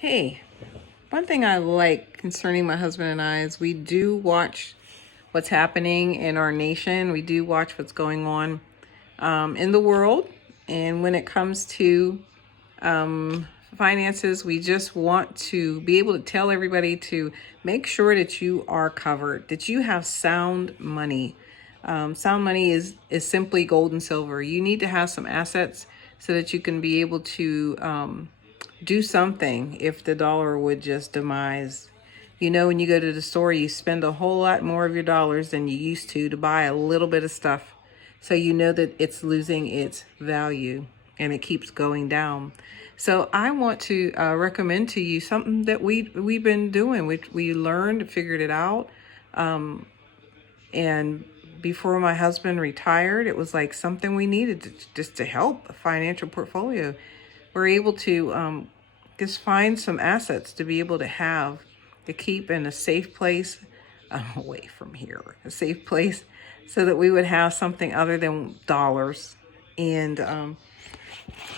Hey, one thing I like concerning my husband and I is we do watch what's happening in our nation. We do watch what's going on in the world. And when it comes to finances, we just want to be able to tell everybody to make sure that you are covered, that you have sound money. Sound money is simply gold and silver. You need to have some assets so that you can be able to do something if the dollar would just demise. You know, when you go to the store, you spend a whole lot more of your dollars than you used to buy a little bit of stuff. So you know that it's losing its value and it keeps going down. So I want to recommend to you something that we've been doing, which we learned, figured it out. And before my husband retired, it was like something we needed just to help a financial portfolio. We're able to just find some assets to be able to have to keep in a safe place away from here, a safe place so that we would have something other than dollars. And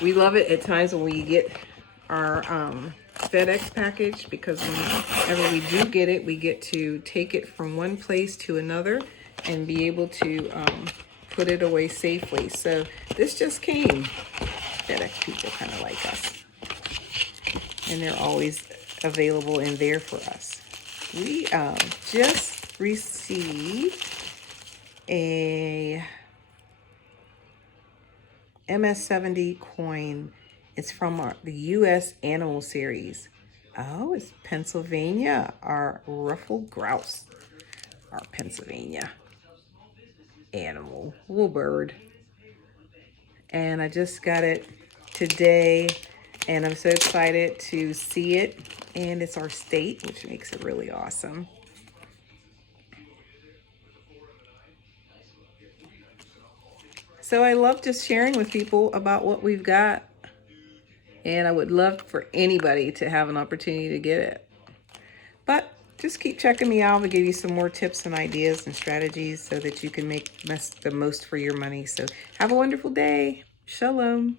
we love it at times when we get our FedEx package, because whenever we do get it, we get to take it from one place to another and be able to put it away safely. So this just came. FedEx people kind of like us, and they're always available in there for us. We just received a MS-70 coin. It's from the U.S. Animal Series. Oh, it's Pennsylvania, our ruffled grouse, our Pennsylvania animal, little bird. And I just got it today, and I'm so excited to see it. And it's our state, which makes it really awesome. So I love just sharing with people about what we've got. And I would love for anybody to have an opportunity to get it. But just keep checking me out. I'll give you some more tips and ideas and strategies so that you can make the most for your money. So have a wonderful day. Shalom.